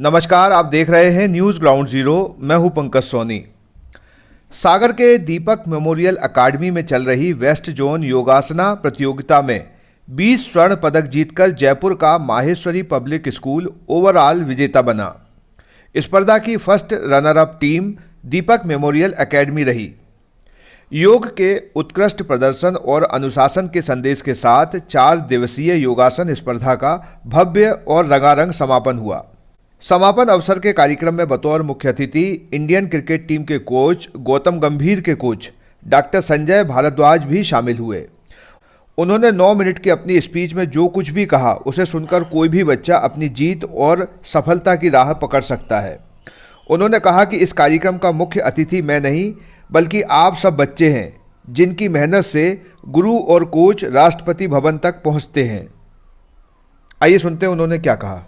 नमस्कार, आप देख रहे हैं न्यूज़ ग्राउंड जीरो। मैं हूं पंकज सोनी। सागर के दीपक मेमोरियल अकादमी में चल रही वेस्ट जोन योगासना प्रतियोगिता में 20 स्वर्ण पदक जीतकर जयपुर का माहेश्वरी पब्लिक स्कूल ओवरऑल विजेता बना। स्पर्धा की फर्स्ट रनर अप टीम दीपक मेमोरियल अकेडमी रही। योग के उत्कृष्ट प्रदर्शन और अनुशासन के संदेश के साथ 4 दिवसीय योगासन स्पर्धा का भव्य और रंगारंग समापन हुआ। समापन अवसर के कार्यक्रम में बतौर मुख्य अतिथि इंडियन क्रिकेट टीम के कोच गौतम गंभीर के कोच डॉक्टर संजय भारद्वाज भी शामिल हुए। उन्होंने 9 मिनट की अपनी स्पीच में जो कुछ भी कहा उसे सुनकर कोई भी बच्चा अपनी जीत और सफलता की राह पकड़ सकता है। उन्होंने कहा कि इस कार्यक्रम का मुख्य अतिथि मैं नहीं बल्कि आप सब बच्चे हैं, जिनकी मेहनत से गुरु और कोच राष्ट्रपति भवन तक पहुंचते हैं। आइए सुनते हैं उन्होंने क्या कहा।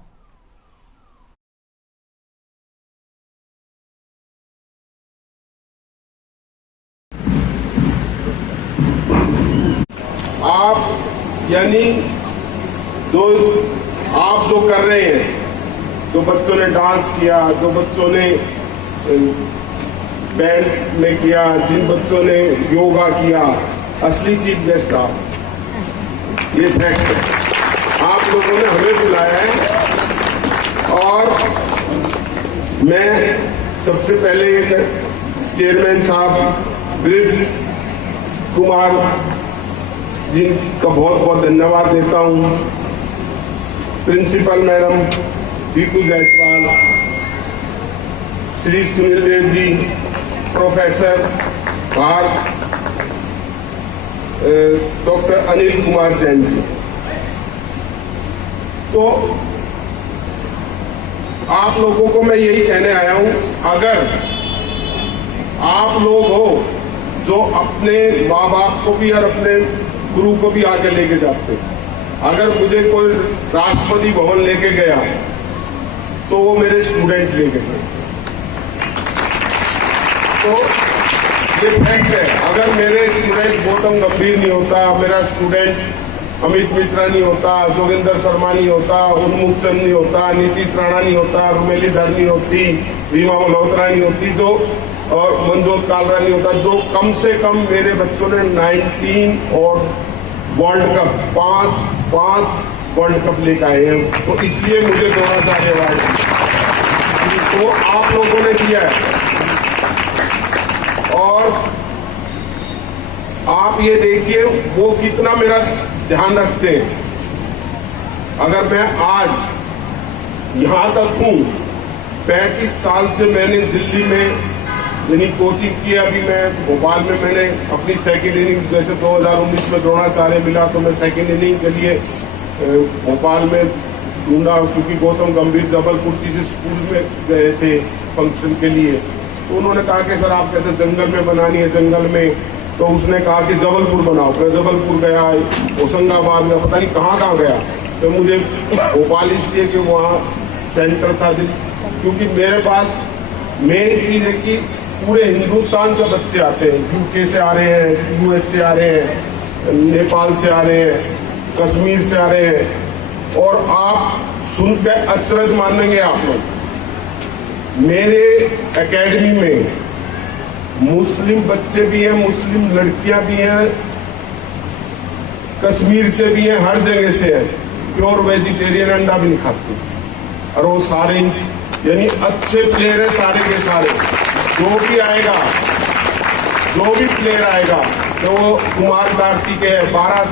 आप यानी आप जो कर रहे हैं, जो बच्चों ने डांस किया, जो बच्चों ने बैंड में किया, जिन बच्चों ने योगा किया, असली चीफ गेस्ट आप, ये फैक्ट है। आप लोगों ने हमें बुलाया है और मैं सबसे पहले चेयरमैन साहब ब्रिज कुमार जिनका बहुत बहुत धन्यवाद देता हूं, principal madam Ritu Jaiswal, Shri Sunil Dev ji, professor Bharat, doctor Anil Kumar Jain ji. तो आप लोगों को मैं यही कहने आया हूं, अगर आप लोग हो जो अपने माँ बाप को भी और अपने गुरु को भी आगे लेके जाते, अगर मुझे कोई राष्ट्रपति भवन लेके गया तो वो मेरे स्टूडेंट लेके गए। तो ये फैक्ट है। अगर मेरे स्टूडेंट गौतम गंभीर नहीं होता, मेरा स्टूडेंट अमित मिश्रा नहीं होता, जोगिंदर शर्मा नहीं होता, उन्मुख चंद नहीं होता, नीतीश राणा नहीं होता, रुमेली धर नहीं होती, रीमा मल्होत्रा नहीं होती, जो और मनजोत कालरा नहीं होता, जो कम से कम मेरे बच्चों ने 19 और वर्ल्ड कप 5 वर्ल्ड कप लेकर आए हैं। तो इसलिए मुझे द्रोणाचार्य अवार्ड तो आप लोगों ने दिया है। और आप ये देखिए वो कितना मेरा ध्यान रखते हैं। अगर मैं आज यहां तक हूं, 35 साल से मैंने दिल्ली में यानी कोचिंग की, अभी मैं भोपाल में मैंने अपनी सेकेंड इनिंग, जैसे 2019 में द्रोणाचार्य मिला तो मैं सेकेंड इनिंग के लिए भोपाल में ढूंढा, क्योंकि गौतम गंभीर जबलपुर किसी स्कूल में गए थे फंक्शन के लिए। तो उन्होंने कहा कि सर आप कहते जंगल में बनानी है, जंगल में, तो उसने कहा कि जबलपुर बनाओ। मैं जबलपुर गया, होशंगाबाद में, पता नहीं कहाँ गया। तो मुझे भोपाल इसलिए कि वहाँ सेंटर था, क्योंकि मेरे पास मेन चीज़ है कि पूरे हिंदुस्तान से बच्चे आते हैं, यूके से आ रहे हैं, यूएस से आ रहे हैं, नेपाल से आ रहे हैं, कश्मीर से आ रहे हैं। और आप सुनकर अचरज मानेंगे आप लोग, मेरे एकेडमी में मुस्लिम बच्चे भी हैं, मुस्लिम लड़कियां भी हैं, कश्मीर से भी हैं, हर जगह से है। प्योर वेजिटेरियन, अंडा भी नहीं खाते। और वो सारे यानी अच्छे प्लेयर है, सारे के सारे। जो भी आएगा, जो भी प्लेयर आएगा, तो वो कुमार कार्तिक है, 12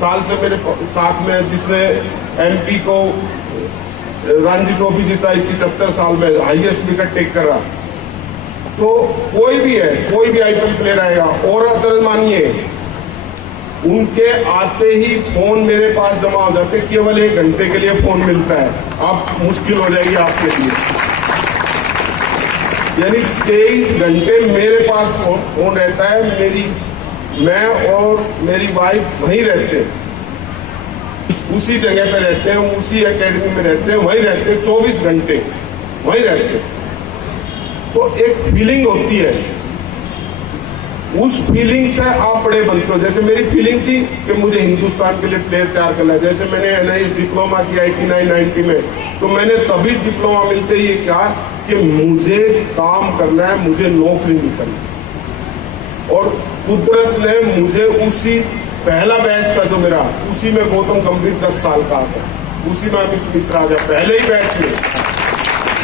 साल से मेरे साथ में, जिसने एमपी को रणजी ट्रॉफी जीता 75 साल में, हाईएस्ट विकेट टेक कर रहा। तो कोई भी है, कोई भी आईपीएल प्लेयर आएगा। और अचरज मानिए, उनके आते ही फोन मेरे पास जमा हो जाते, केवल 1 घंटे के लिए फोन मिलता है। अब मुश्किल हो जाएगी आपके लिए, यानी 23 घंटे मेरे पास फोन रहता है। मैं और मेरी वाइफ वहीं रहते हैं, उसी जगह पे रहते हैं, उसी एकेडमी में रहते हैं, वहीं रहते हैं, 24 घंटे वहीं रहते हैं। तो एक फीलिंग होती है, उस फीलिंग से आप बड़े बनते हो। जैसे मेरी फीलिंग थी कि मुझे हिंदुस्तान के लिए प्लेयर तैयार करना है। जैसे मैंने NIS डिप्लोमा किया 89-90 में, तो मैंने तभी डिप्लोमा मिलते ही कहा कि मुझे काम करना है, मुझे नौकरी नहीं करनी। और कुदरत ने मुझे उसी पहला बैच का जो मेरा, उसी में गौतम गंभीर 10 साल का था, उसी में अमित मिश्रा आ गया पहले ही बैच में।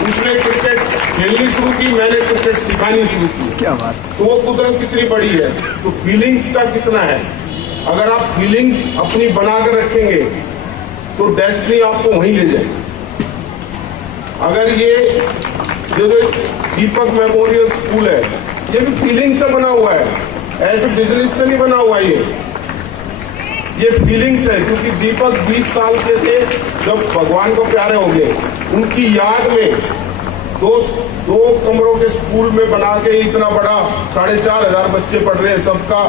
उसने क्रिकेट खेलनी शुरू की, मैंने क्रिकेट सिखानी शुरू की। क्या बात। तो वो कुदरत कितनी बड़ी है। तो फीलिंग्स का कितना है, अगर आप फीलिंग्स अपनी बनाकर रखेंगे तो डेस्टिनी आपको वहीं ले जाएगी। अगर ये जो दीपक मेमोरियल स्कूल है, ये भी फीलिंग से बना हुआ है, ऐसे बिजनेस से नहीं बना हुआ। ये फीलिंग्स है, क्योंकि दीपक 20 साल के थे जब भगवान को प्यारे हो गए। उनकी याद में दो कमरों के स्कूल में बना के इतना बड़ा 4,500 बच्चे पढ़ रहे हैं। सबका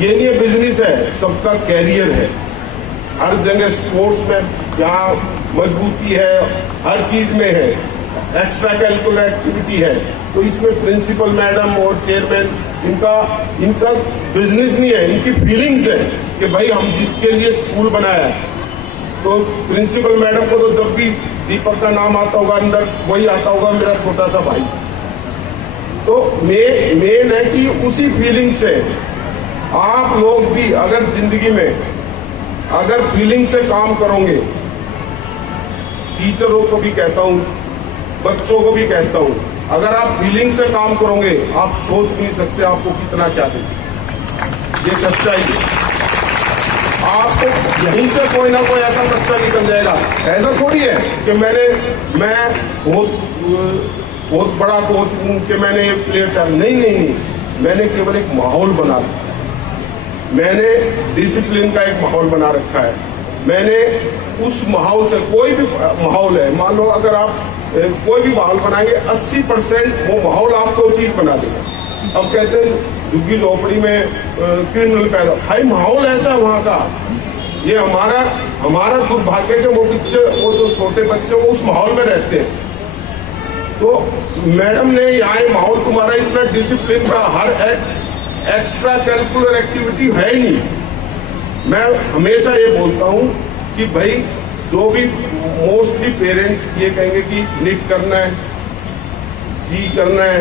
ये नहीं है बिजनेस है, सबका कैरियर है। हर जगह स्पोर्ट्स में जहाँ मजबूती है, हर चीज में है, एक्स्ट्रा करिकुलर एक्टिविटी है। तो इसमें प्रिंसिपल मैडम और चेयरमैन इनका बिजनेस नहीं है, इनकी फीलिंग्स है कि भाई हम जिसके लिए स्कूल बनाया है। तो प्रिंसिपल मैडम को तो जब भी दीपक का नाम आता होगा अंदर, वही आता होगा मेरा छोटा सा भाई। तो मेन है कि उसी फीलिंग से आप लोग भी अगर जिंदगी में अगर फीलिंग से काम करोगे, टीचरों को भी कहता हूं, बच्चों को भी कहता हूं, अगर आप फीलिंग से काम करोगे, आप सोच नहीं सकते आपको कितना क्या देंगे। ये सच्चाई है। आपको यहीं से कोई ना कोई ऐसा बच्चा निकल जाएगा। ऐसा थोड़ी है कि मैं बहुत बड़ा कोच हूं कि मैंने ये प्लेयर तैयार, नहीं, मैंने केवल एक माहौल बना रखा है। मैंने डिसिप्लिन का एक माहौल बना रखा है। मैंने उस माहौल से, कोई भी माहौल है, मान लो अगर आप कोई भी माहौल बनाएंगे, 80% वो माहौल आपको उचित बना देगा। अब कहते हैं झुग्गी झोपड़ी में क्रिमिनल पैदा, भाई माहौल ऐसा है वहां का। ये हमारा दुर्भाग्य के वो जो छोटे बच्चे वो उस माहौल में रहते हैं। तो मैडम ने यहाँ माहौल तुम्हारा इतना डिसिप्लिन का, हर एक्स्ट्रा करिकुलर एक्टिविटी है ही नहीं। मैं हमेशा ये बोलता हूँ कि भाई जो भी मोस्टली पेरेंट्स ये कहेंगे कि नीट करना है, जी करना है,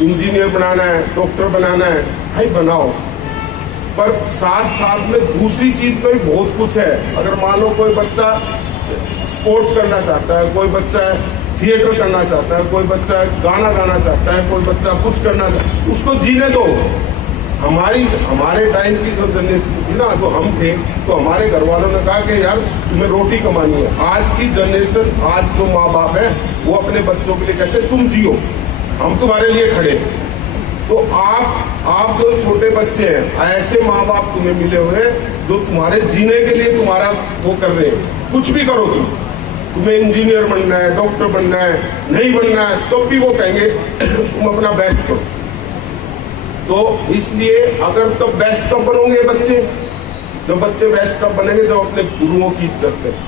इंजीनियर बनाना है, डॉक्टर बनाना है, भाई बनाओ, पर साथ साथ में दूसरी चीज में भी बहुत कुछ है। अगर मान लो कोई बच्चा स्पोर्ट्स करना चाहता है, कोई बच्चा थिएटर करना चाहता है, कोई बच्चा गाना गाना चाहता है, कोई बच्चा कुछ करना चाहता है, उसको जीने दो। हमारे टाइम की जो जनरेशन थी ना, जो हम थे, तो हमारे घर वालों ने कहा कि यार तुम्हें रोटी कमानी है। आज की जनरेशन, आज जो माँ बाप है, वो अपने बच्चों के लिए कहते हैं तुम जियो, हम तुम्हारे लिए खड़े। तो आप जो छोटे बच्चे हैं, ऐसे माँ बाप तुम्हें मिले हुए हैं जो तुम्हारे जीने के लिए तुम्हारा वो कर रहे हैं। कुछ भी करो तुम्हें इंजीनियर बनना है, डॉक्टर बनना है, नहीं बनना है, तो भी वो कहेंगे तुम अपना बेस्ट करो। तो इसलिए अगर तो बेस्ट कब बनोगे बच्चे, जब बच्चे बेस्ट कब बनेंगे, जब अपने गुरुओं की इज्जत करें।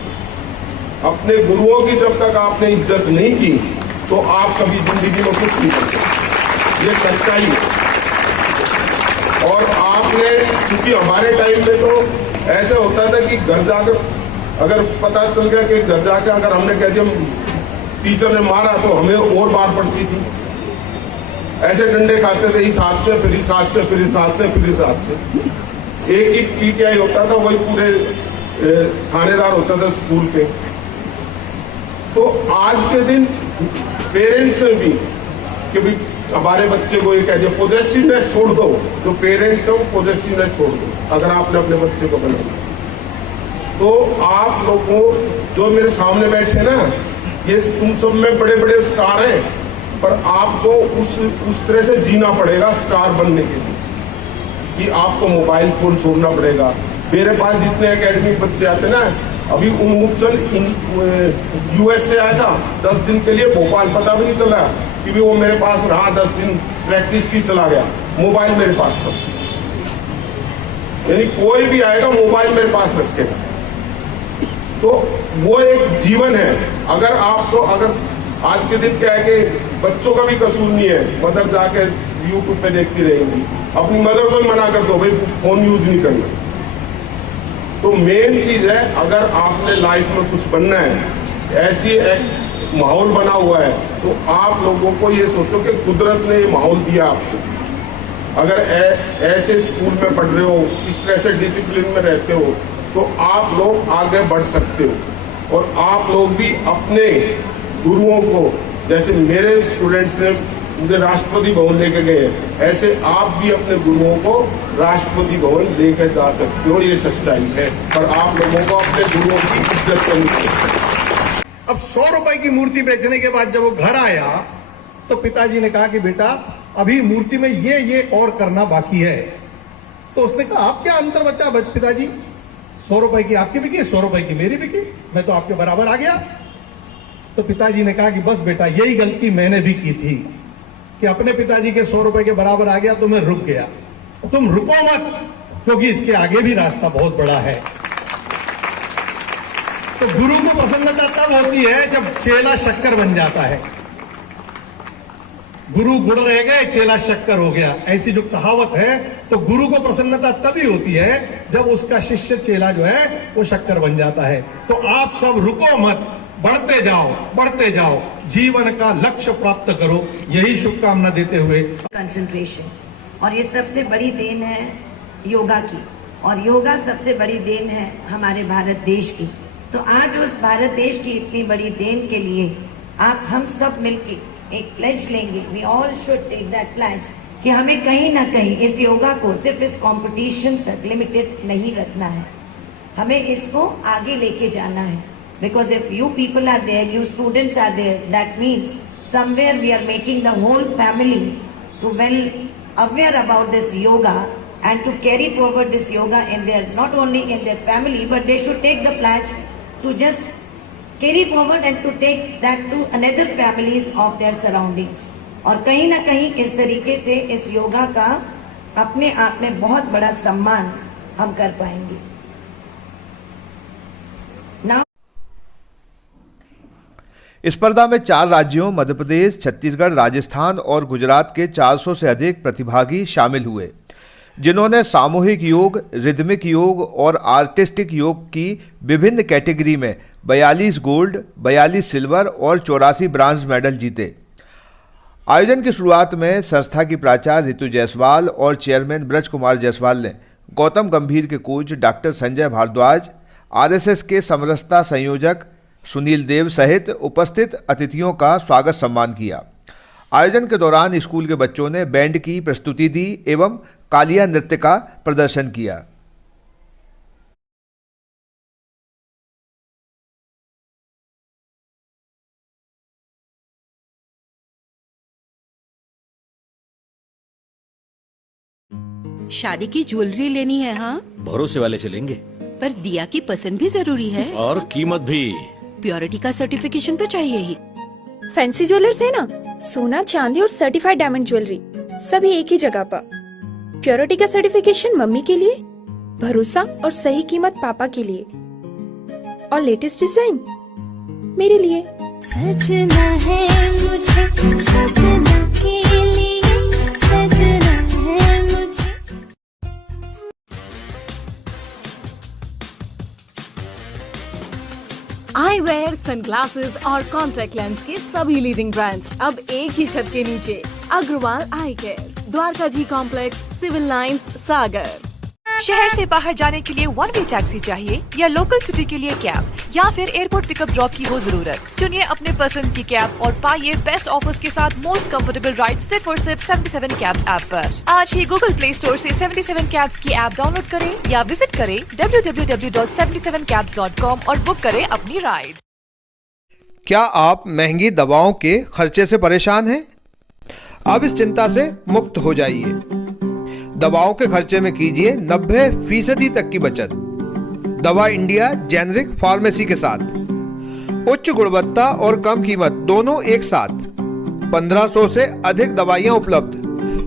अपने गुरुओं की जब तक आपने इज्जत नहीं की, तो आप कभी जिंदगी में कुछ नहीं करते। ये सच्चाई है। और आपने, क्योंकि हमारे टाइम में तो ऐसे होता था कि घर जाकर अगर पता चल गया कि घर जाकर अगर हमने कह दिया टीचर ने मारा, तो हमें और मार पड़ती थी। ऐसे डंडे खाते थे, इस हाथ से, फिर इस हाथ से, फिर इस हाथ से, फिर इस हाथ से। एक ही PTI होता था, वही पूरे थानेदार होता था स्कूल के। तो आज के दिन पेरेंट्स ने भी कि भाई हमारे बच्चे को ये कह दिया, पॉजेसिवनेस छोड़ दो। जो पेरेंट्स है वो पॉजेसिवनेस छोड़ दो। अगर आपने अपने बच्चे को बनाया, तो आप लोगों जो मेरे सामने बैठे ना, ये तुम सब में बड़े बड़े स्टार हैं, पर आपको उस तरह से जीना पड़ेगा स्टार बनने के लिए, कि आपको मोबाइल फोन छोड़ना पड़ेगा। मेरे पास जितने एकेडमिक बच्चे आते ना, अभी US से आया था 10 दिन के लिए भोपाल, पता भी नहीं चला कि भी वो मेरे पास रहा, 10 दिन प्रैक्टिस की, चला गया। मोबाइल मेरे पास था, यानी कोई भी आएगा मोबाइल मेरे पास रखेगा। तो वो एक जीवन है। अगर आज के दिन क्या है कि बच्चों का भी कसूर नहीं है, मदर जाके यूट्यूब पे देखती रहेंगी। अपनी मदर को ही मना कर दो भाई फोन यूज नहीं करना। तो मेन चीज है, अगर आपने लाइफ में कुछ बनना है, ऐसी एक माहौल बना हुआ है, तो आप लोगों को ये सोचो कि कुदरत ने ये माहौल दिया आपको। अगर ऐसे स्कूल में पढ़ रहे हो, इस तरह से डिसिप्लिन में रहते हो, तो आप लोग आगे बढ़ सकते हो। और आप लोग भी अपने गुरुओं को, जैसे मेरे स्टूडेंट्स ने मुझे राष्ट्रपति भवन लेके गए, ऐसे आप भी अपने गुरुओं को राष्ट्रपति भवन लेके जा सकते हो। ये सच्चाई है, पर आप लोगों को अपने गुरुओं की इज्जत करनी चाहिए। अब 100 रुपए की मूर्ति बेचने के बाद जब वो घर आया तो पिताजी ने कहा कि बेटा अभी मूर्ति में ये और करना बाकी है। तो उसने कहा आप क्या अंतर बचा पिताजी, 100 रुपए की आपकी बिकी, 100 रुपए की मेरी बिकी, मैं तो आपके बराबर आ गया। तो पिताजी ने कहा कि बस बेटा यही गलती मैंने भी की थी कि अपने पिताजी के 100 रुपए के बराबर आ गया तो मैं रुक गया। तुम रुको मत, क्योंकि इसके आगे भी रास्ता बहुत बड़ा है। तो गुरु को प्रसन्नता तब होती है जब चेला शक्कर बन जाता है। गुरु गुड़ रह गए, चेला शक्कर हो गया, ऐसी जो कहावत है। तो गुरु को प्रसन्नता तभी होती है जब उसका शिष्य चेला जो है वो शक्कर बन जाता है। तो आप सब रुको मत, बढ़ते जाओ, जीवन का लक्ष्य प्राप्त करो, यही शुभकामना देते हुए कंसंट्रेशन। और ये सबसे बड़ी देन है योगा की, और योगा सबसे बड़ी देन है हमारे भारत देश की। तो आज उस भारत देश की इतनी बड़ी देन के लिए आप हम सब मिलके एक प्लेज लेंगे। We all should take that pledge कि हमें कहीं ना कहीं इस योगा को सिर्फ इस कंपटीशन तक लिमिटेड नहीं रखना है, हमें इसको आगे लेके जाना है। Because if you people are there, you students are there, that means somewhere we are making the whole family to well aware about this yoga and to carry forward this yoga in their, not only in their family, but they should take the pledge to just carry forward and to take that to another families of their surroundings. और कहीं ना कहीं इस तरीके से इस योगा का अपने आप में बहुत बड़ा सम्मान हम कर पाएंगे। Now इस स्पर्धा में 4 राज्यों मध्य प्रदेश, छत्तीसगढ़, राजस्थान और गुजरात के 400 से अधिक प्रतिभागी शामिल हुए, जिन्होंने सामूहिक योग, रिदमिक योग और आर्टिस्टिक योग की विभिन्न कैटेगरी में 42 गोल्ड, 42 सिल्वर और 84 ब्रांज मेडल जीते। आयोजन की शुरुआत में संस्था की प्राचार्य ऋतु जायसवाल और चेयरमैन ब्रज कुमार जायसवाल ने गौतम गंभीर के coach doctor Sanjay Bharadwaj, RSS के समरसता संयोजक सुनील देव सहित उपस्थित अतिथियों का स्वागत सम्मान किया। आयोजन के दौरान स्कूल के बच्चों ने बैंड की प्रस्तुति दी एवं कालिया नृत्य का प्रदर्शन किया। शादी की ज्वेलरी लेनी है। हाँ, भरोसे वाले चलेंगे। पर दिया की पसंद भी जरूरी है और कीमत भी। प्योरिटी का सर्टिफिकेशन तो चाहिए ही। फैंसी ज्वेलर्स है ना, सोना, चांदी और सर्टिफाइड डायमंड ज्वेलरी सभी एक ही जगह पर। प्योरिटी का सर्टिफिकेशन मम्मी के लिए, भरोसा और सही कीमत पापा के लिए, और लेटेस्ट डिजाइन मेरे लिए। सजना है मुझे, सजना के लिए, सजना है मुझे। आई वेयर, सनग्लासेस और कॉन्टैक्ट लेंस के सभी लीडिंग ब्रांड्स अब एक ही छत के नीचे। अग्रवाल आई केयर, द्वारका जी कॉम्प्लेक्स, सिविल लाइंस, सागर। शहर से बाहर जाने के लिए वन वे टैक्सी चाहिए या लोकल सिटी के लिए कैब या फिर एयरपोर्ट पिकअप ड्रॉप की हो जरूरत? चुनिए अपने पसंद की कैब और पाइए बेस्ट ऑफर्स के साथ मोस्ट कंफर्टेबल राइड सिर्फ और सिर्फ 77 कैब्स ऐप पर। आज ही गूगल प्ले स्टोर से 77 कैब्स की ऐप डाउनलोड करें या विजिट करें www.77cabs.com और बुक करें अपनी राइड। क्या आप महंगी दवाओं के खर्चे से परेशान हैं? अब इस चिंता से मुक्त हो जाइए। दवाओं के खर्चे में कीजिए 90% तक की बचत। दवा इंडिया जेनेरिक फार्मेसी के साथ उच्च गुणवत्ता और कम कीमत दोनों एक साथ। 1500 से अधिक दवाइयां उपलब्ध,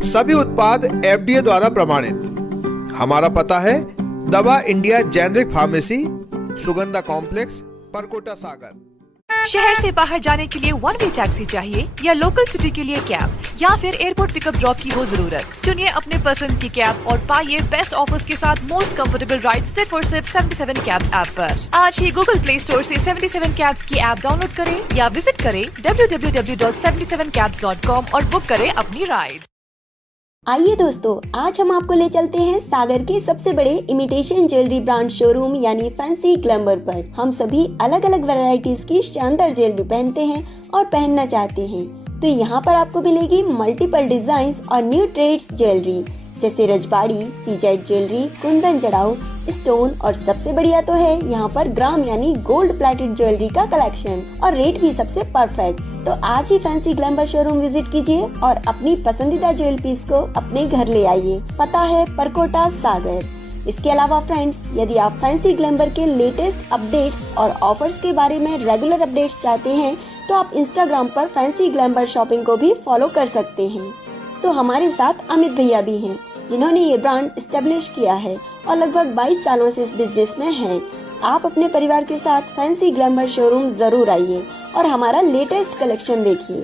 सभी उत्पाद FDA द्वारा प्रमाणित। हमारा पता है दवा India generic pharmacy, Sugandha complex, Parkota, Sagar. शहर से बाहर जाने के लिए वन वे टैक्सी चाहिए या लोकल सिटी के लिए कैब या फिर एयरपोर्ट पिकअप ड्रॉप की हो जरूरत। चुनिए अपने पसंद की कैब और पाइए बेस्ट ऑफर्स के साथ मोस्ट कंफर्टेबल राइड सिर्फ और सिर्फ 77 कैब्स ऐप पर। आज ही गूगल प्ले स्टोर से 77 कैब्स की ऐप डाउनलोड करें या विजिट करें www.77cabs.com और बुक करें अपनी राइड। आइए दोस्तों, आज हम आपको ले चलते हैं सागर के सबसे बड़े इमिटेशन ज्वेलरी ब्रांड शोरूम यानी फैंसी ग्लैमर पर। हम सभी अलग अलग वैरायटीज की शानदार ज्वेलरी पहनते हैं और पहनना चाहते हैं, तो यहाँ पर आपको मिलेगी मल्टीपल डिजाइन और न्यू ट्रेड्स ज्वेलरी जैसे रजबाड़ी, सीजेड ज्वेलरी, कुंदन जड़ाऊ, स्टोन और सबसे बढ़िया तो है यहाँ पर ग्राम यानी गोल्ड प्लेटेड ज्वेलरी का कलेक्शन और रेट भी सबसे परफेक्ट। तो आज ही फैंसी ग्लैमर शोरूम विजिट कीजिए और अपनी पसंदीदा ज्वेलरी पीस को अपने घर ले आइए। पता है परकोटा सागर। इसके अलावा फ्रेंड्स, यदि आप फैंसी ग्लैमर के लेटेस्ट अपडेट्स और ऑफर्स के बारे में रेगुलर अपडेट्स चाहते हैं तो आप इंस्टाग्राम पर फैंसी ग्लैमर शॉपिंग को भी फॉलो कर सकते हैं। तो हमारे साथ अमित भैया भी हैं जिन्होंने ये ब्रांड एस्टेब्लिश किया है और लगभग 22 सालों से इस बिजनेस में हैं। आप अपने परिवार के साथ फैंसी ग्लैमर शोरूम जरूर आइए और हमारा लेटेस्ट कलेक्शन देखिए।